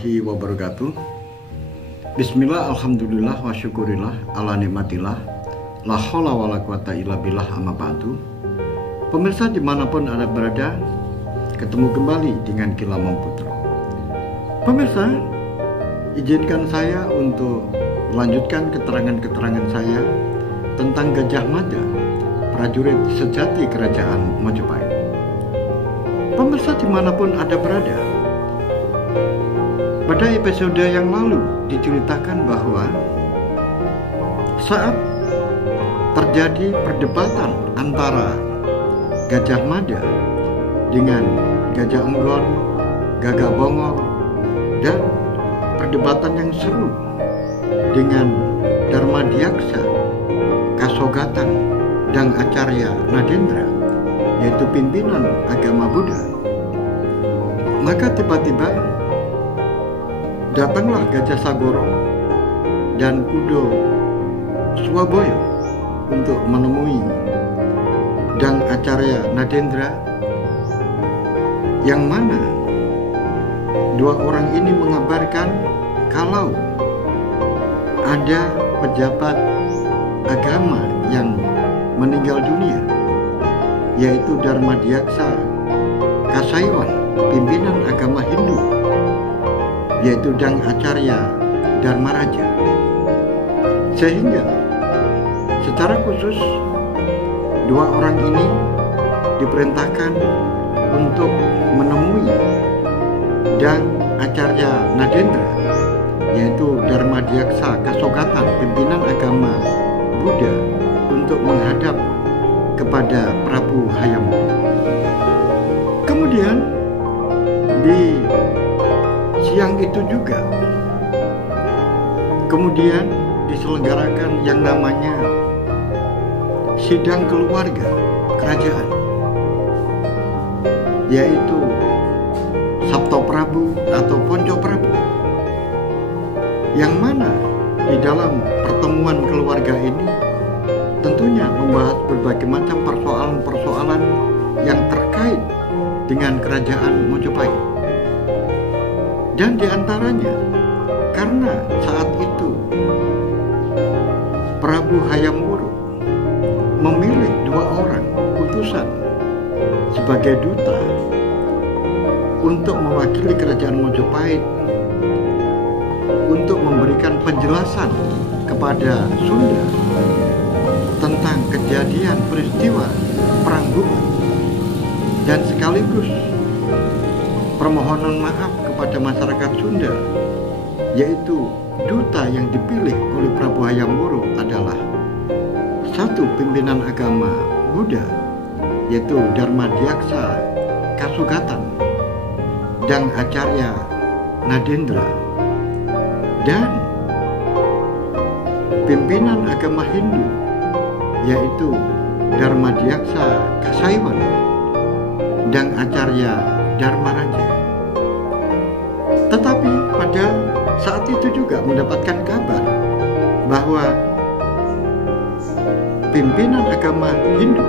warahmatullahi wabarakatuh. Bismillah, alhamdulillah, wa syukurillah, ala nikmatillah, la haula wa la quwata illa billah, amma ba'du. Pemirsa dimanapun Anda berada, ketemu kembali dengan Kilamong Putra. Pemirsa, izinkan saya untuk melanjutkan keterangan-keterangan saya tentang Gajah Mada, prajurit sejati kerajaan Majapahit. Pemirsa dimanapun Anda berada, pada episode yang lalu diceritakan bahwa saat terjadi perdebatan antara Gajah Mada dengan Gajah Enggon, Gagak Bongor, dan perdebatan yang seru dengan Darmadiaksa, Kasogatan, dan Acarya Nadendra, yaitu pimpinan agama Buddha. Maka tiba-tiba datanglah Gajah Sagoro dan Kudo Swaboyo untuk menemui Dang Acarya Nadendra, yang mana dua orang ini mengabarkan kalau ada pejabat agama yang meninggal dunia, yaitu Darmadiaksa Kasaiwan, pimpinan agama Hindu, yaitu Dang Acarya Dharmaraja. Sehingga secara khusus dua orang ini diperintahkan untuk menemui Dang Acarya Nadendra, yaitu Darmadiaksa Kasogatan, pimpinan agama Buddha, untuk menghadap kepada Prabu Hayam. Kemudian di siang itu juga kemudian diselenggarakan yang namanya sidang keluarga kerajaan, yaitu Sabto Prabu atau Ponco Prabu, yang mana di dalam pertemuan keluarga ini tentunya membahas berbagai macam persoalan-persoalan yang terkait dengan kerajaan Majapahit. Dan diantaranya karena saat itu Prabu Hayam Wuruk memilih dua orang utusan sebagai duta untuk mewakili kerajaan Majapahit untuk memberikan penjelasan kepada Sunda tentang kejadian peristiwa Perang Buban, dan sekaligus permohonan maaf kepada masyarakat Sunda, yaitu duta yang dipilih oleh Prabu Hayam Wuruk adalah satu pimpinan agama Buddha, yaitu Darmadiaksa Kasogatan dan Acarya Nadendra, dan pimpinan agama Hindu, yaitu Darmadiaksa Kasaiwan dan Acarya Dharmaraja. Tetapi pada saat itu juga mendapatkan kabar bahwa pimpinan agama Hindu,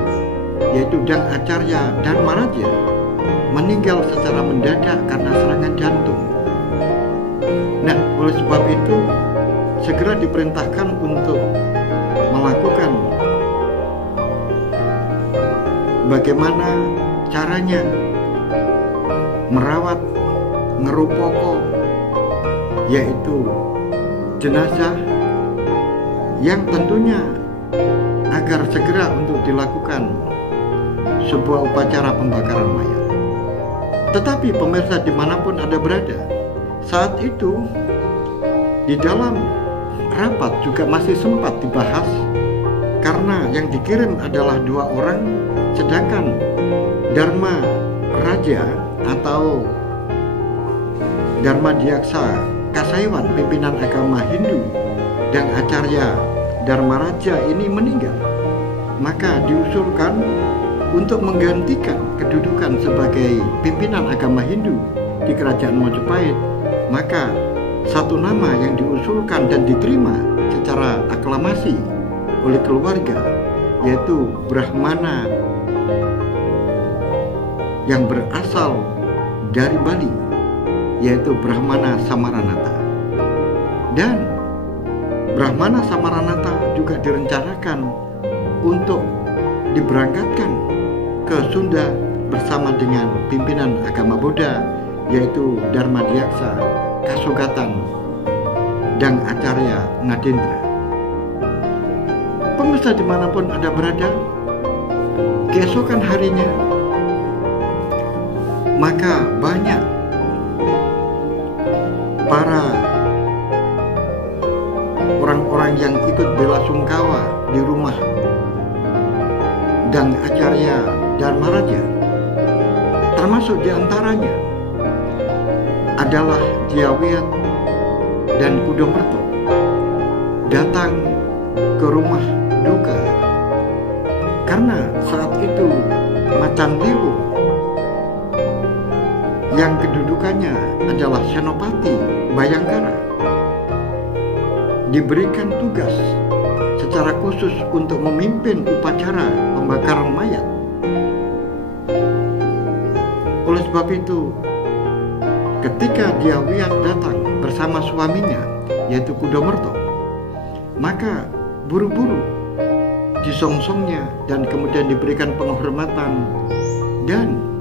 yaitu Dang Acarya Dharmaraja, meninggal secara mendadak karena serangan jantung. Nah, oleh sebab itu segera diperintahkan untuk melakukan bagaimana caranya merawat ngerupoko, yaitu jenazah, yang tentunya agar segera untuk dilakukan sebuah upacara pembakaran mayat. Tetapi pemirsa dimanapun Anda berada, saat itu di dalam rapat juga masih sempat dibahas, karena yang dikirim adalah dua orang, sedangkan Dharma Raja atau Darmadiaksa Kasaiwan, pimpinan agama Hindu, dan Acarya Dharmaraja ini meninggal. Maka diusulkan untuk menggantikan kedudukan sebagai pimpinan agama Hindu di kerajaan Majapahit. Maka satu nama yang diusulkan dan diterima secara aklamasi oleh keluarga, yaitu Brahmana yang berasal dari Bali, yaitu Brahmana Samaranata. Dan Brahmana Samaranata juga direncanakan untuk diberangkatkan ke Sunda bersama dengan pimpinan agama Buddha, yaitu Dharmadiaksa, Kasogatan, dan Acarya Nadendra. Pemirsa dimanapun Anda berada, keesokan harinya maka banyak para orang-orang yang ikut belasungkawa di rumah dan Acarya Dharmaraja, termasuk diantaranya adalah Dyawiyat dan Kudomerto, datang ke rumah duka karena saat itu Macan Liwung yang kedudukannya adalah Senopati Bayangkara diberikan tugas secara khusus untuk memimpin upacara pembakaran mayat. Oleh sebab itu, ketika Dyawiyat datang bersama suaminya yaitu Kudomerto, maka buru-buru disongsongnya dan kemudian diberikan penghormatan dan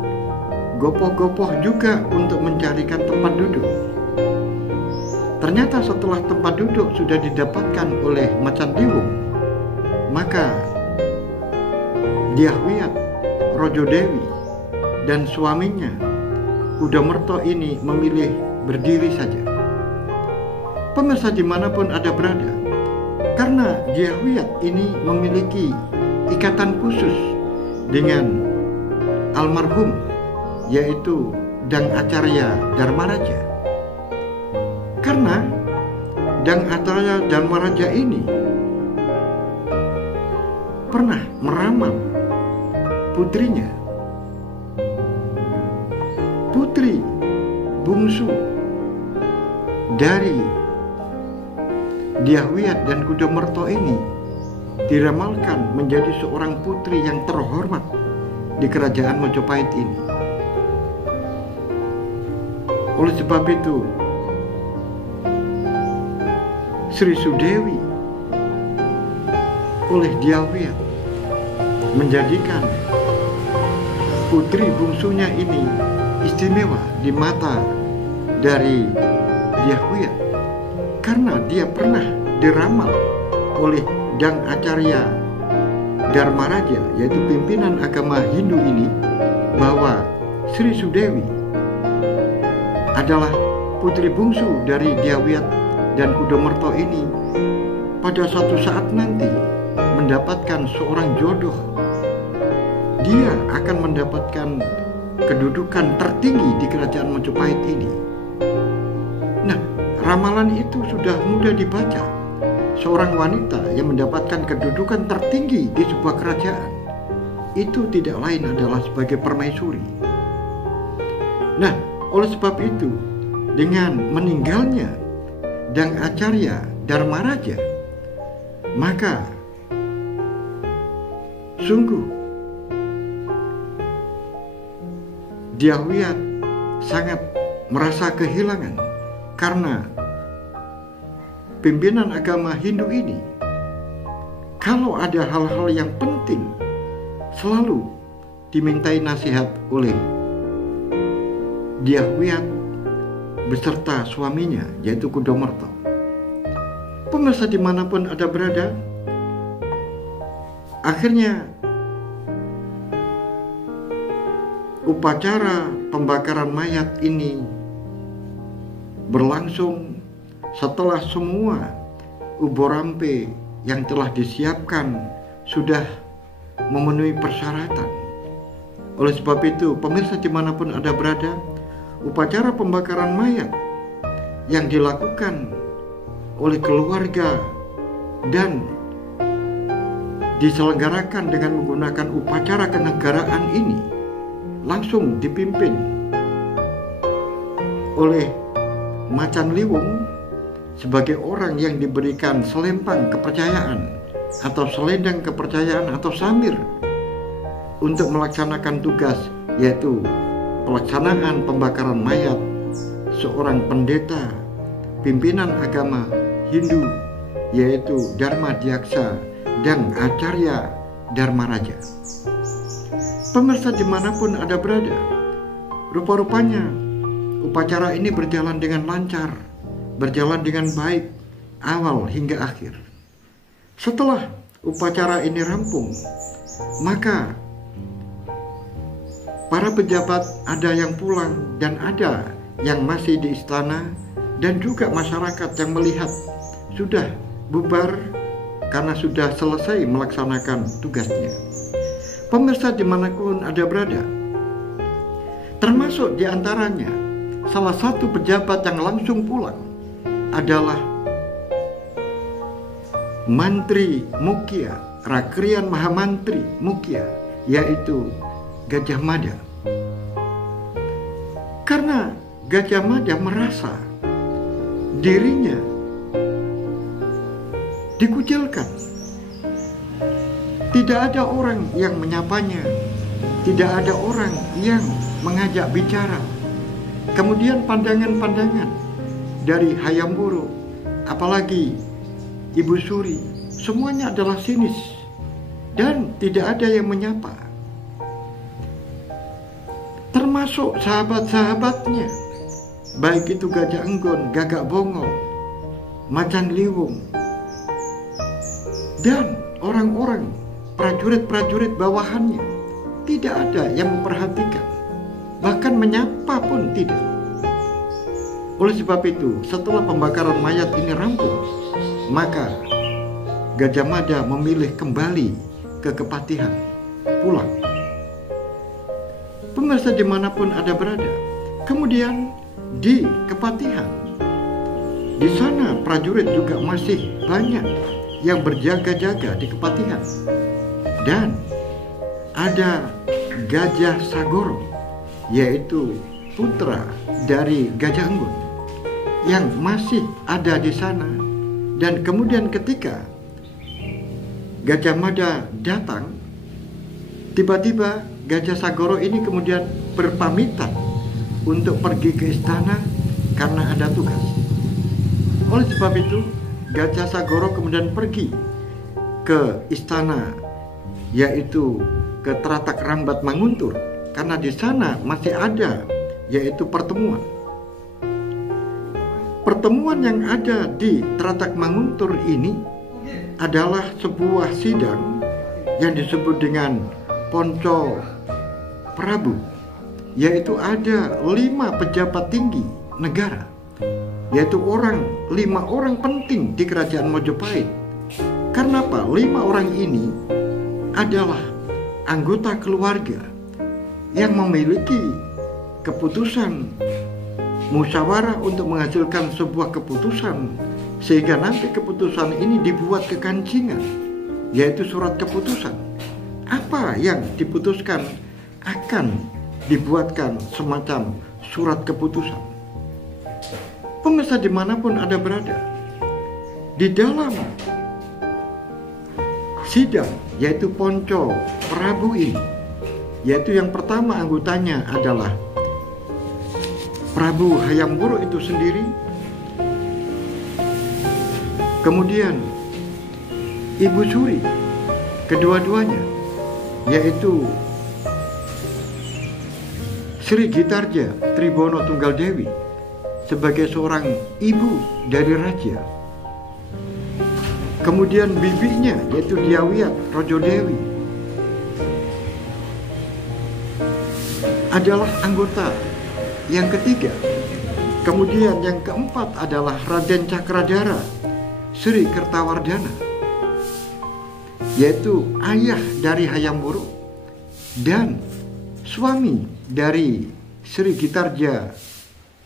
gopoh-gopoh juga untuk mencarikan tempat duduk. Ternyata setelah tempat duduk sudah didapatkan oleh Macan Liwung, maka Dyawiyat, Rojodewi, dan suaminya Kudomerto ini memilih berdiri saja. Pemirsa dimanapun Anda berada, karena Dyawiyat ini memiliki ikatan khusus dengan almarhum yaitu Dang Acarya Dharmaraja. Karena Dang Acarya Dharmaraja ini pernah meramal putrinya, putri bungsu dari Dyawiyat dan Kudomerto ini diramalkan menjadi seorang putri yang terhormat di kerajaan Mojopahit ini. Oleh sebab itu, Sri Sudewi oleh Dyawiyat menjadikan putri bungsunya ini istimewa di mata dari Dyawiyat karena dia pernah diramal oleh Dang Acarya Dharmaraja, yaitu pimpinan agama Hindu ini, bahwa Sri Sudewi adalah putri bungsu dari Dyawiyat dan Kudomerto ini pada suatu saat nanti mendapatkan seorang jodoh. Dia akan mendapatkan kedudukan tertinggi di kerajaan Majapahit ini. Nah, ramalan itu sudah mudah dibaca. Seorang wanita yang mendapatkan kedudukan tertinggi di sebuah kerajaan itu tidak lain adalah sebagai permaisuri. Nah, oleh sebab itu, dengan meninggalnya Dang Acarya Dharmaraja, maka sungguh Dyawiyat sangat merasa kehilangan karena pimpinan agama Hindu ini, kalau ada hal-hal yang penting, selalu dimintai nasihat oleh Dyawiyat beserta suaminya, yaitu Kudomerto. Pemirsa dimanapun Anda berada, akhirnya upacara pembakaran mayat ini berlangsung setelah semua uborampe yang telah disiapkan sudah memenuhi persyaratan. Oleh sebab itu, pemirsa dimanapun Anda berada, upacara pembakaran mayat yang dilakukan oleh keluarga dan diselenggarakan dengan menggunakan upacara kenegaraan ini langsung dipimpin oleh Macan Liwung sebagai orang yang diberikan selempang kepercayaan atau selendang kepercayaan atau samir untuk melaksanakan tugas, yaitu pelaksanaan pembakaran mayat seorang pendeta pimpinan agama Hindu, yaitu Dharma Diaksa dan Acarya Dharma Raja. Pemirsa dimanapun Anda berada, rupa-rupanya upacara ini berjalan dengan lancar, berjalan dengan baik, awal hingga akhir. Setelah upacara ini rampung, maka para pejabat ada yang pulang dan ada yang masih di istana, dan juga masyarakat yang melihat sudah bubar karena sudah selesai melaksanakan tugasnya. Pemirsa dimanapun Anda berada, termasuk diantaranya salah satu pejabat yang langsung pulang adalah Mantri Mukhya, Rakrian Mahamantri Mukhya, yaitu Gajah Mada. Karena Gajah Mada merasa dirinya dikucilkan, tidak ada orang yang menyapanya, tidak ada orang yang mengajak bicara. Kemudian pandangan-pandangan dari Hayam Wuruk, apalagi Ibu Suri, semuanya adalah sinis dan tidak ada yang menyapa, termasuk sahabat-sahabatnya, baik itu Gajah Enggon, Gagak Bongol, Macan Liwung, dan orang-orang prajurit-prajurit bawahannya. Tidak ada yang memperhatikan, bahkan menyapa pun tidak. Oleh sebab itu, setelah pembakaran mayat ini rampung, maka Gajah Mada memilih kembali ke Kepatihan, pulang. Pemirsa dimanapun Anda berada, kemudian di Kepatihan, di sana prajurit juga masih banyak yang berjaga-jaga di Kepatihan, dan ada Gajah Sagoro, yaitu putra dari Gajah Enggon, yang masih ada di sana. Dan kemudian ketika Gajah Mada datang, tiba-tiba Gajah Sagoro ini kemudian berpamitan untuk pergi ke istana karena ada tugas. Oleh sebab itu, Gajah Sagoro kemudian pergi ke istana, yaitu ke Teratak Rambat Manguntur, karena di sana masih ada yaitu pertemuan. Pertemuan yang ada di Teratak Manguntur ini adalah sebuah sidang yang disebut dengan Ponco Prabu, yaitu ada 5 pejabat tinggi negara, yaitu 5 orang penting di kerajaan Mojopahit. Karena apa? 5 orang ini adalah anggota keluarga yang memiliki keputusan musyawarah untuk menghasilkan sebuah keputusan, sehingga nanti keputusan ini dibuat kekancingan, yaitu surat keputusan. Apa yang diputuskan akan dibuatkan semacam surat keputusan. Pemirsa dimanapun Anda berada, di dalam sidang yaitu Ponco Prabu ini, yaitu yang pertama anggotanya adalah Prabu Hayam Wuruk itu sendiri, kemudian Ibu Suri, kedua-duanya, yaitu Sri Gitarja Tribono Tunggal Dewi sebagai seorang ibu dari raja, kemudian bibinya yaitu Dyawiyat Rojo Dewi adalah anggota yang ketiga. Kemudian yang keempat adalah Raden Cakradara Sri Kertawardhana, yaitu ayah dari Hayam Wuruk dan suami dari Sri Gitarja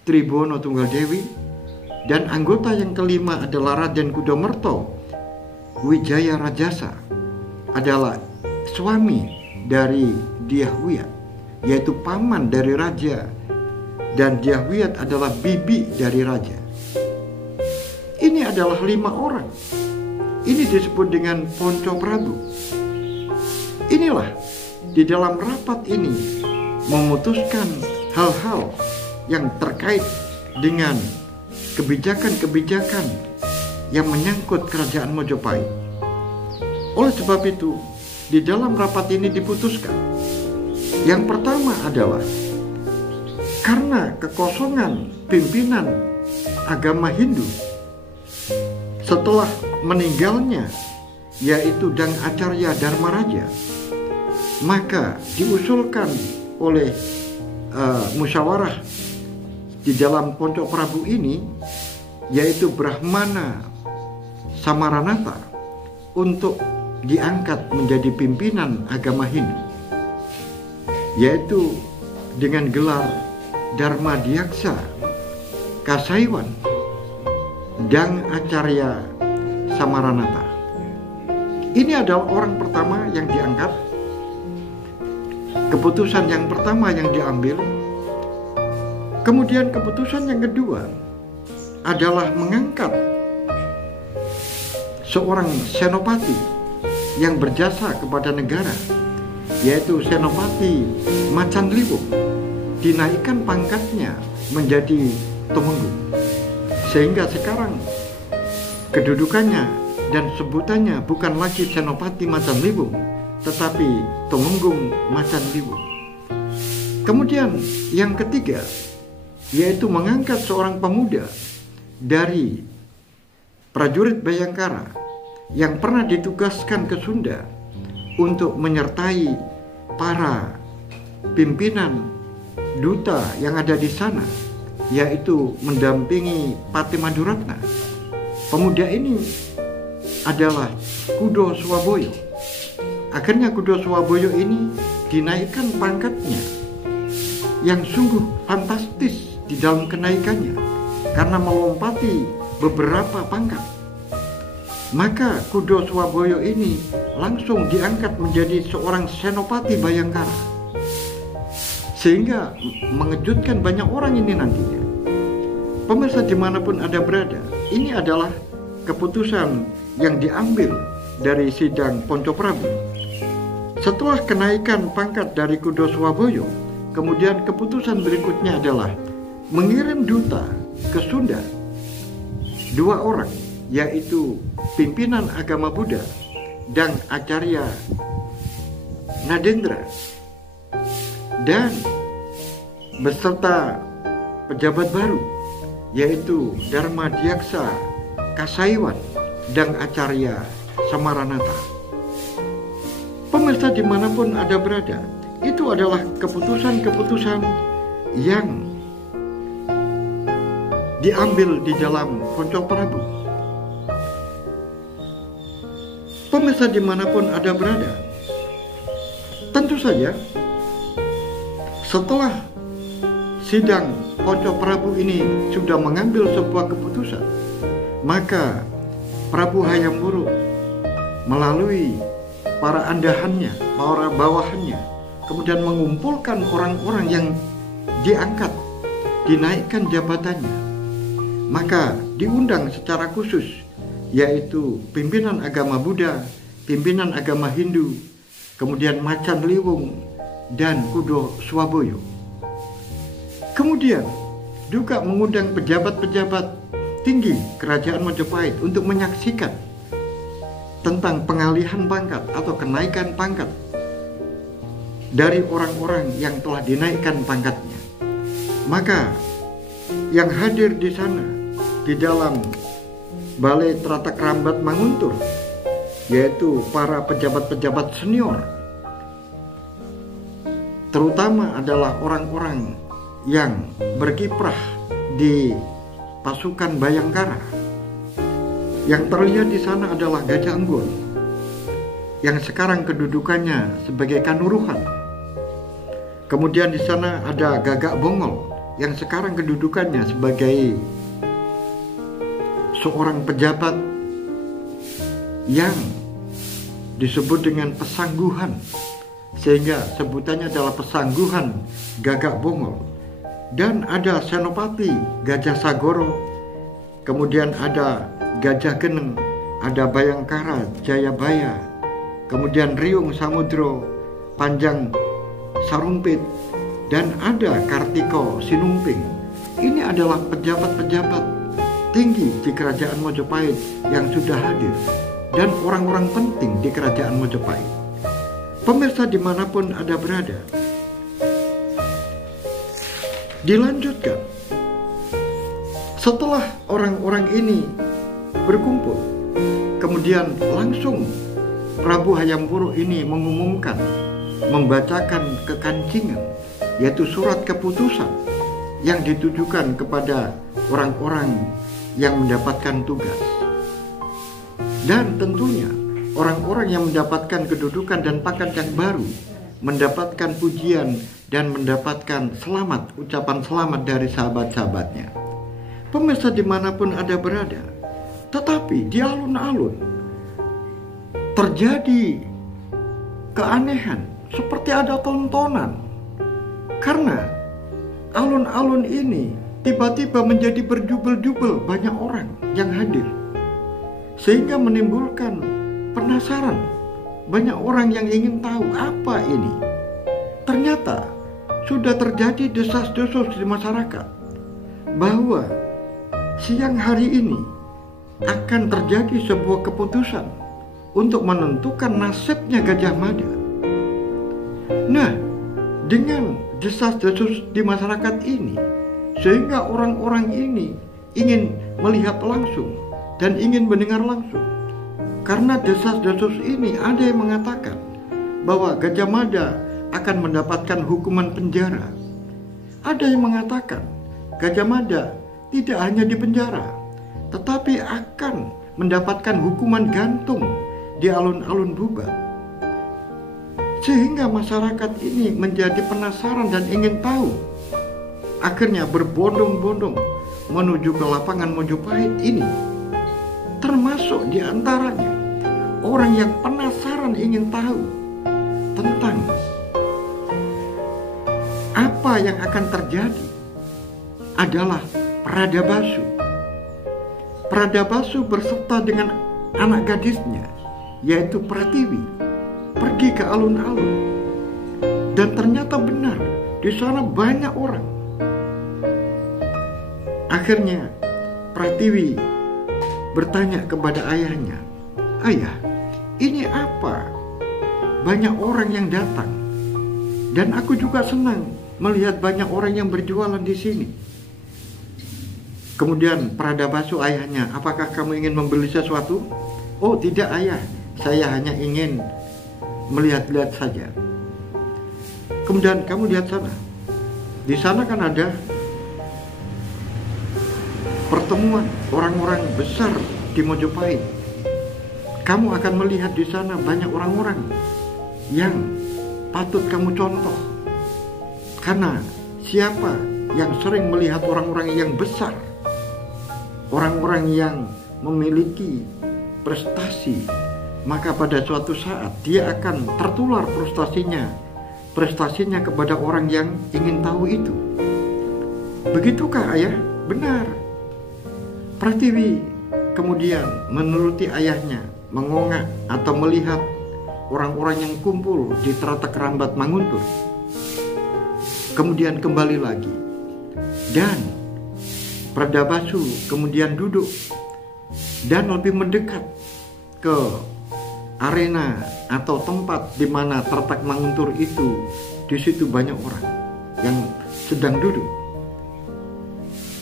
Tribono Tunggal Dewi. Dan anggota yang kelima adalah Raden Kudomerto Wijaya Rajasa, adalah suami dari Dyahwiyat, yaitu paman dari raja, dan Dyahwiyat adalah bibi dari raja. Ini adalah 5 orang. Ini disebut dengan Ponco Prabu. Inilah di dalam rapat ini memutuskan hal-hal yang terkait dengan kebijakan-kebijakan yang menyangkut kerajaan Mojopahit. Oleh sebab itu, di dalam rapat ini diputuskan, yang pertama adalah karena kekosongan pimpinan agama Hindu setelah meninggalnya, yaitu Dang Acarya Dharmaraja, maka diusulkan oleh musyawarah di dalam Poncok Prabu ini, yaitu Brahmana Samaranatha, untuk diangkat menjadi pimpinan agama Hindu, yaitu dengan gelar Dharma Diaksa Kasaiwan Dang Acarya Samaranatha. Ini adalah orang pertama yang diangkat. Keputusan yang pertama yang diambil. Kemudian keputusan yang kedua adalah mengangkat seorang senopati yang berjasa kepada negara, yaitu Senopati Macanliwung, dinaikkan pangkatnya menjadi Tumenggung, sehingga sekarang kedudukannya dan sebutannya bukan lagi Senopati Macanliwung, tetapi Tumenggung Macanliwung. Kemudian yang ketiga, yaitu mengangkat seorang pemuda dari prajurit Bayangkara yang pernah ditugaskan ke Sunda untuk menyertai para pimpinan duta yang ada di sana, yaitu mendampingi Pati Maduratna. Pemuda ini adalah Kudo Swaboyo. Akhirnya Kudo Swaboyo ini dinaikkan pangkatnya yang sungguh fantastis di dalam kenaikannya, karena melompati beberapa pangkat. Maka Kudo Swaboyo ini langsung diangkat menjadi seorang senopati Bayangkara, sehingga mengejutkan banyak orang ini nantinya. Pemirsa dimanapun Anda berada, ini adalah keputusan yang diambil dari sidang Poncok Prabu. Setelah kenaikan pangkat dari Kudo Swaboyo, kemudian keputusan berikutnya adalah mengirim duta ke Sunda, 2 orang, yaitu pimpinan agama Buddha Dang Acarya Nadendra, dan beserta pejabat baru, yaitu Dharma Diaksa Kasaiwan Dang Acarya Samaranatha. Pemirsa dimanapun Anda berada, itu adalah keputusan-keputusan yang diambil di dalam Poncok Prabu. Pemirsa dimanapun Anda berada, tentu saja setelah sidang Poncok Prabu ini sudah mengambil sebuah keputusan, maka Prabu Hayam Wuruk melalui para andahannya, para bawahannya, kemudian mengumpulkan orang-orang yang diangkat, dinaikkan jabatannya. Maka diundang secara khusus, yaitu pimpinan agama Buddha, pimpinan agama Hindu, kemudian Macanliwung dan Kudo Swaboyo. Kemudian juga mengundang pejabat-pejabat tinggi kerajaan Majapahit untuk menyaksikan tentang pengalihan pangkat atau kenaikan pangkat dari orang-orang yang telah dinaikkan pangkatnya. Maka yang hadir di sana di dalam Balai Tratak Rambat Manguntur, yaitu para pejabat-pejabat senior, terutama adalah orang-orang yang berkiprah di pasukan Bayangkara. Yang terlihat di sana adalah Gajah Enggol, yang sekarang kedudukannya sebagai Kanuruhan. Kemudian di sana ada Gagak Bongol, yang sekarang kedudukannya sebagai seorang pejabat yang disebut dengan pesangguhan, sehingga sebutannya adalah Pesangguhan Gagak Bongol. Dan ada Senopati Gajah Sagoro, kemudian ada Gajah Geneng, ada Bayangkara Jayabaya, kemudian Riung Samudro Panjang Sarumpit, dan ada Kartiko Sinumping ini adalah pejabat-pejabat tinggi di kerajaan Mojopahit yang sudah hadir dan orang-orang penting di kerajaan Mojopahit. Pemirsa dimanapun Anda berada, dilanjutkan. Setelah orang-orang ini berkumpul, kemudian langsung Prabu Hayam Wuruk ini mengumumkan, membacakan kekancingan, yaitu surat keputusan yang ditujukan kepada orang-orang yang mendapatkan tugas. Dan tentunya orang-orang yang mendapatkan kedudukan dan pangkat yang baru mendapatkan pujian dan mendapatkan selamat, ucapan selamat dari sahabat-sahabatnya. Pemirsa dimanapun Anda berada, tetapi di alun-alun terjadi keanehan seperti ada tontonan, karena alun-alun ini tiba-tiba menjadi berjubel-jubel banyak orang yang hadir, sehingga menimbulkan penasaran banyak orang yang ingin tahu apa ini. Ternyata sudah terjadi desas-desus di masyarakat bahwa siang hari ini akan terjadi sebuah keputusan untuk menentukan nasibnya Gajah Mada. Nah, dengan desas-desus di masyarakat ini, sehingga orang-orang ini ingin melihat langsung dan ingin mendengar langsung. Karena desas-desus ini ada yang mengatakan bahwa Gajah Mada akan mendapatkan hukuman penjara. Ada yang mengatakan Gajah Mada tidak hanya di penjara, tetapi akan mendapatkan hukuman gantung di alun-alun Bubat. Sehingga masyarakat ini menjadi penasaran dan ingin tahu. Akhirnya berbondong-bondong menuju ke lapangan Mojopahit ini. Termasuk di antaranya orang yang penasaran ingin tahu tentang apa yang akan terjadi adalah Pradabasu. Pradabasu berserta dengan anak gadisnya, yaitu Pratiwi, pergi ke alun-alun. Dan ternyata benar, di sana banyak orang. Akhirnya Pratiwi bertanya kepada ayahnya, "Ayah, ini apa? Banyak orang yang datang. Dan aku juga senang melihat banyak orang yang berjualan di sini." Kemudian Pradabasu ayahnya, "Apakah kamu ingin membeli sesuatu?" "Oh tidak ayah, saya hanya ingin melihat-lihat saja." Kemudian, "Kamu lihat sana. Di sana kan ada pertemuan orang-orang besar di Mojopahit. Kamu akan melihat di sana banyak orang-orang yang patut kamu contoh. Karena siapa yang sering melihat orang-orang yang besar, orang-orang yang memiliki prestasi, maka pada suatu saat dia akan tertular prestasinya kepada orang yang ingin tahu itu." "Begitukah ayah?" "Benar." Pratiwi kemudian menuruti ayahnya, mengongak atau melihat orang-orang yang kumpul di Trata Kerambat Manguntur. Kemudian kembali lagi, dan Pradabasu kemudian duduk dan lebih mendekat ke arena atau tempat di mana Trata Manguntur itu. Di situ banyak orang yang sedang duduk.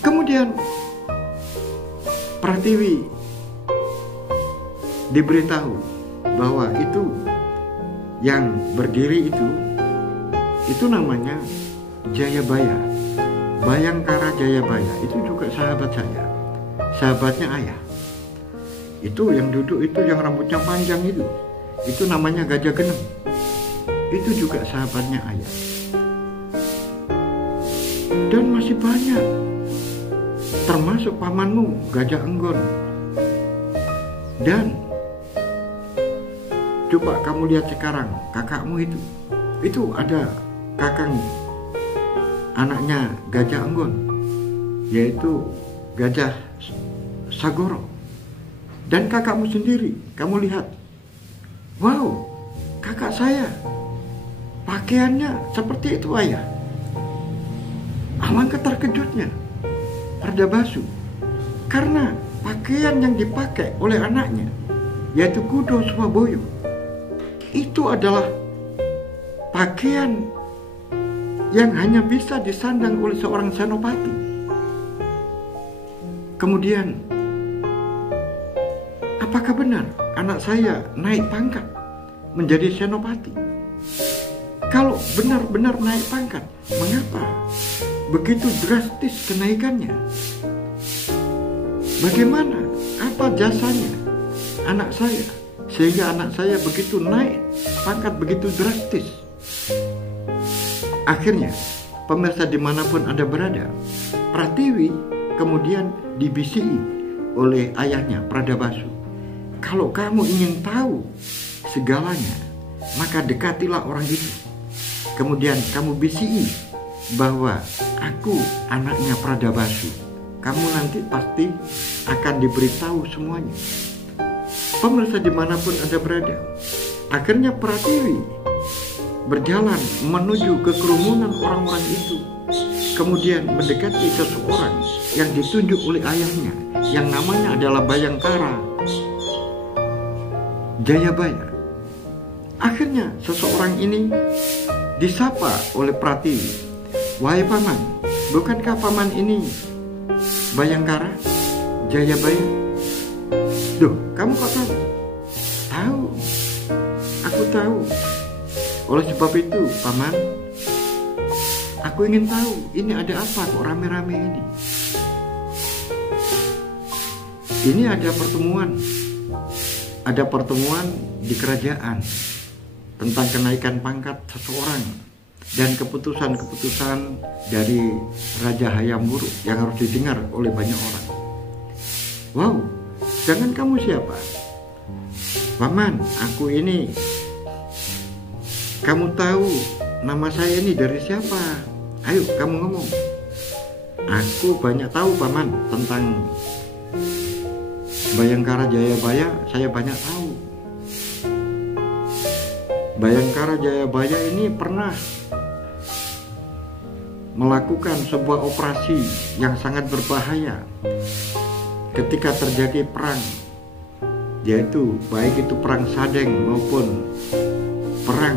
Kemudian Pratiwi diberitahu bahwa itu yang berdiri itu namanya Jayabaya, Bayangkara Jayabaya. Itu juga sahabat saya, sahabatnya ayah. Itu yang duduk itu, yang rambutnya panjang itu namanya Gajah Geneng. Itu juga sahabatnya ayah. Dan masih banyak, termasuk pamanmu Gajah Enggon. Dan coba kamu lihat sekarang kakakmu itu ada kakang anaknya Gajah Enggon, yaitu Gajah Sagoro. Dan kakakmu sendiri, kamu lihat, wow, kakak saya pakaiannya seperti itu ayah. Alangkah terkejutnya. Pradabasu, karena pakaian yang dipakai oleh anaknya, yaitu Kudo Swaboyo, itu adalah pakaian yang hanya bisa disandang oleh seorang senopati. Kemudian, apakah benar anak saya naik pangkat menjadi senopati? Kalau benar-benar naik pangkat, mengapa begitu drastis kenaikannya? Bagaimana? Apa jasanya anak saya sehingga anak saya begitu naik pangkat begitu drastis? Akhirnya, pemirsa dimanapun Anda berada, Pratiwi kemudian dibisiki oleh ayahnya Pradabasu. Kalau kamu ingin tahu segalanya, maka dekatilah orang itu. Kemudian kamu bisiki bahwa aku anaknya Pradabasu. Kamu nanti pasti akan diberitahu semuanya. Pemirsa dimanapun Anda berada, akhirnya Pratiwi berjalan menuju ke kerumunan orang-orang itu. Kemudian mendekati seseorang yang ditunjuk oleh ayahnya, yang namanya adalah Bayangkara Jayabaya. Akhirnya seseorang ini disapa oleh Pratiwi. Wahai paman, bukankah paman ini Bayangkara Jayabaya? Duh, kamu kok tahu? Tahu, aku tahu. Oleh sebab itu, paman, aku ingin tahu ini ada apa kok rame-rame ini. Ini ada pertemuan di kerajaan tentang kenaikan pangkat seseorang dan keputusan-keputusan dari Raja Hayam Wuruk yang harus didengar oleh banyak orang. Wow, jangan kamu siapa? Paman, aku ini. Kamu tahu nama saya ini dari siapa? Ayo kamu ngomong. Aku banyak tahu paman tentang Bayangkara Jayabaya, saya banyak tahu. Bayangkara Jayabaya ini pernah melakukan sebuah operasi yang sangat berbahaya ketika terjadi perang, yaitu baik itu perang Sadeng maupun perang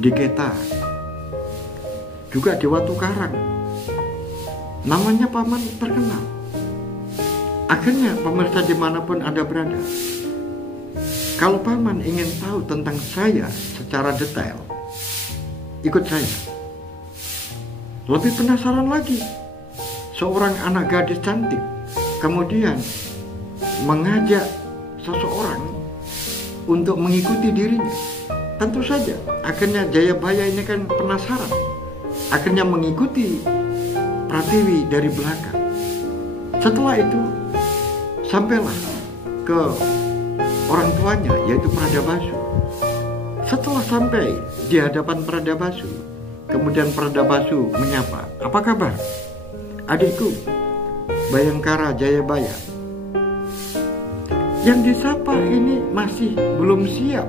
di Geta, juga di Watu Karang. Namanya paman terkenal. Akhirnya pemirsa dimanapun Anda berada, kalau paman ingin tahu tentang saya secara detail, ikut saya. Lebih penasaran lagi, seorang anak gadis cantik kemudian mengajak seseorang untuk mengikuti dirinya. Tentu saja, akhirnya Jayabaya ini kan penasaran, akhirnya mengikuti Pratiwi dari belakang. Setelah itu, sampailah ke orang tuanya, yaitu Pradabasu. Setelah sampai di hadapan Pradabasu, kemudian Pradabasu menyapa, "Apa kabar, adikku Bayangkara Jayabaya?" Yang disapa ini masih belum siap,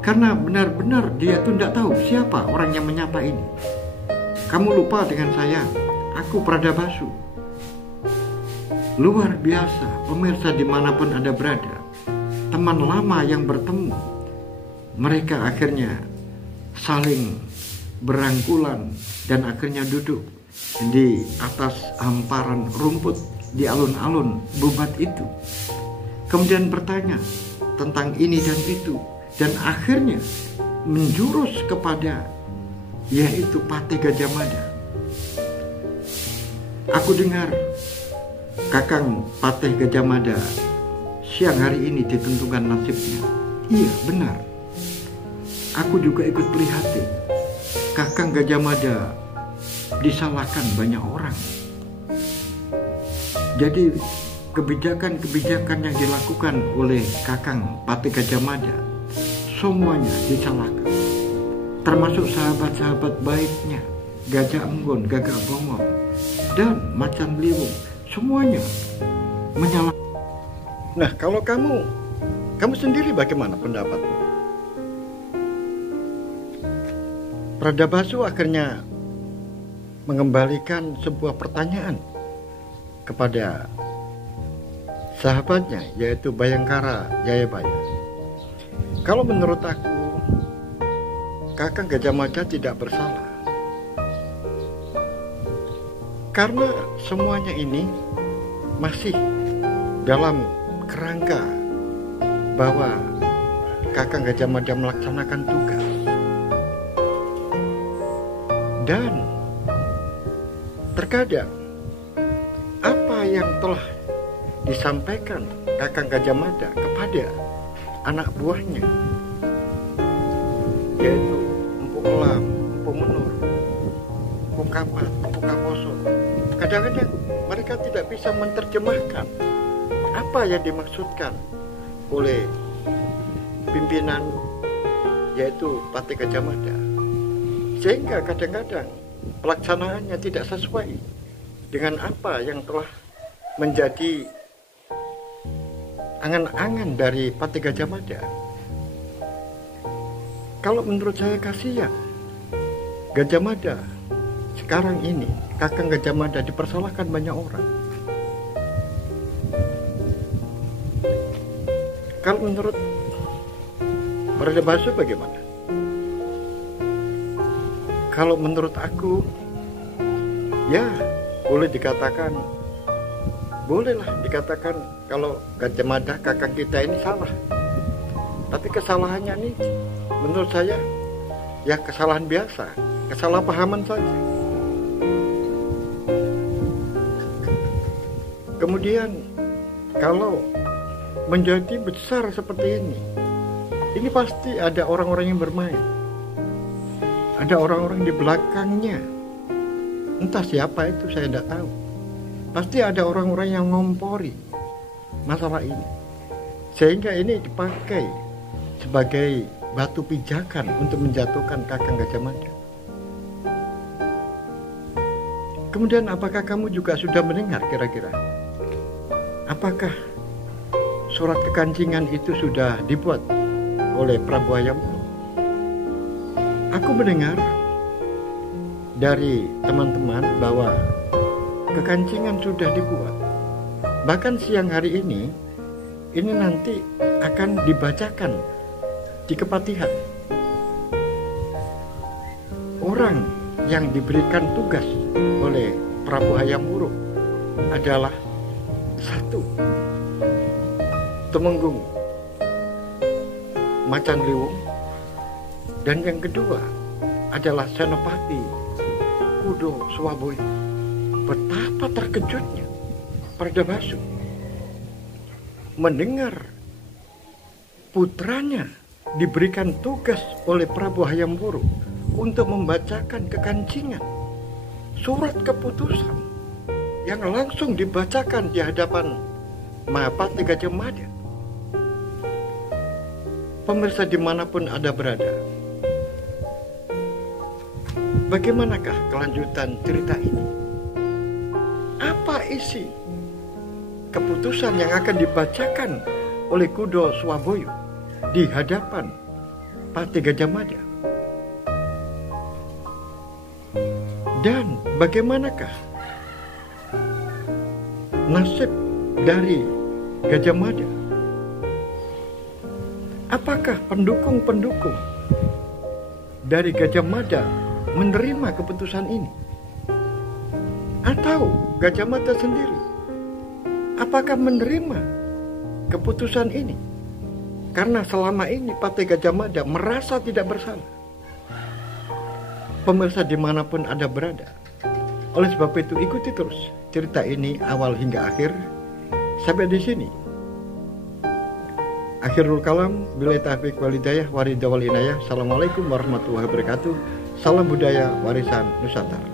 karena benar-benar dia tuh tidak tahu siapa orang yang menyapa ini. "Kamu lupa dengan saya, aku Pradabasu." Luar biasa, pemirsa dimanapun Anda berada, teman lama yang bertemu. Mereka akhirnya saling berangkulan dan akhirnya duduk di atas hamparan rumput di alun-alun Bubat itu. Kemudian bertanya tentang ini dan itu, dan akhirnya menjurus kepada yaitu Patih Gajah Mada. Aku dengar Kakang Patih Gajah Mada siang hari ini ditentukan nasibnya. Iya, benar. Aku juga ikut prihatin. Kakang Gajah Mada disalahkan banyak orang. Jadi kebijakan-kebijakan yang dilakukan oleh Kakang Patih Gajah Mada semuanya disalahkan. Termasuk sahabat-sahabat baiknya, Gajah Enggon, Gagak Bongol, dan Macan Liwung. Semuanya menyalahkan. Nah, kalau kamu sendiri bagaimana pendapatmu? Pradabasu akhirnya mengembalikan sebuah pertanyaan kepada sahabatnya, yaitu Bayangkara Jayabaya. Kalau menurut aku, Kakang Gajah Mada tidak bersalah, karena semuanya ini masih dalam kerangka bahwa Kakang Gajah Mada melaksanakan tugas. Dan terkadang apa yang telah disampaikan Kakang Gajah Mada kepada anak buahnya, yaitu Empu Elam, Empu Menur, Empu Kapat, Empu Kaposo, kadang-kadang mereka tidak bisa menerjemahkan apa yang dimaksudkan oleh pimpinan, yaitu Patih Gajah Mada, sehingga kadang-kadang pelaksanaannya tidak sesuai dengan apa yang telah menjadi angan-angan dari Patih Gajah Mada. Kalau menurut saya kasihan Gajah Mada sekarang ini, Kakang Gajah Mada dipersalahkan banyak orang. Kalau menurut Barada Basu bagaimana? Kalau menurut aku, ya bolehlah dikatakan kalau Gajah Mada kakang kita ini salah. Tapi kesalahannya ini menurut saya ya kesalahan biasa, kesalahpahaman saja. Kemudian kalau menjadi besar seperti ini pasti ada orang-orang yang bermain. Ada orang-orang di belakangnya. Entah siapa itu, saya tidak tahu. Pasti ada orang-orang yang ngompori masalah ini, sehingga ini dipakai sebagai batu pijakan untuk menjatuhkan Kakang Gajah Mada. Kemudian apakah kamu juga sudah mendengar kira-kira? Apakah surat kekancingan itu sudah dibuat oleh Prabu Hayam Wuruk? Aku mendengar dari teman-teman bahwa kekancingan sudah dibuat. Bahkan siang hari ini nanti akan dibacakan di Kepatihan. Orang yang diberikan tugas oleh Prabu Hayam Wuruk adalah satu, Tumenggung Macan Liwung, dan yang kedua adalah Senopati Kudo Swaboyo. Betapa terkejutnya Barada Basu mendengar putranya diberikan tugas oleh Prabu Hayam Wuruk untuk membacakan kekancingan, surat keputusan yang langsung dibacakan di hadapan Mahapati Gajah Mada. Pemirsa dimanapun Anda berada, bagaimanakah kelanjutan cerita ini? Apa isi keputusan yang akan dibacakan oleh Kudo Swaboyo di hadapan Patih Gajah Mada? Dan bagaimanakah nasib dari Gajah Mada? Apakah pendukung-pendukung dari Gajah Mada menerima keputusan ini? Atau Gajah Mada sendiri, apakah menerima keputusan ini? Karena selama ini Patih Gajah Mada merasa tidak bersalah. Pemirsa dimanapun Anda berada, oleh sebab itu ikuti terus cerita ini awal hingga akhir sampai di sini. Akhirul kalam, billahi taufiq wal hidayah, waridha wal inayah. Assalamualaikum warahmatullahi wabarakatuh. Salam budaya warisan Nusantara.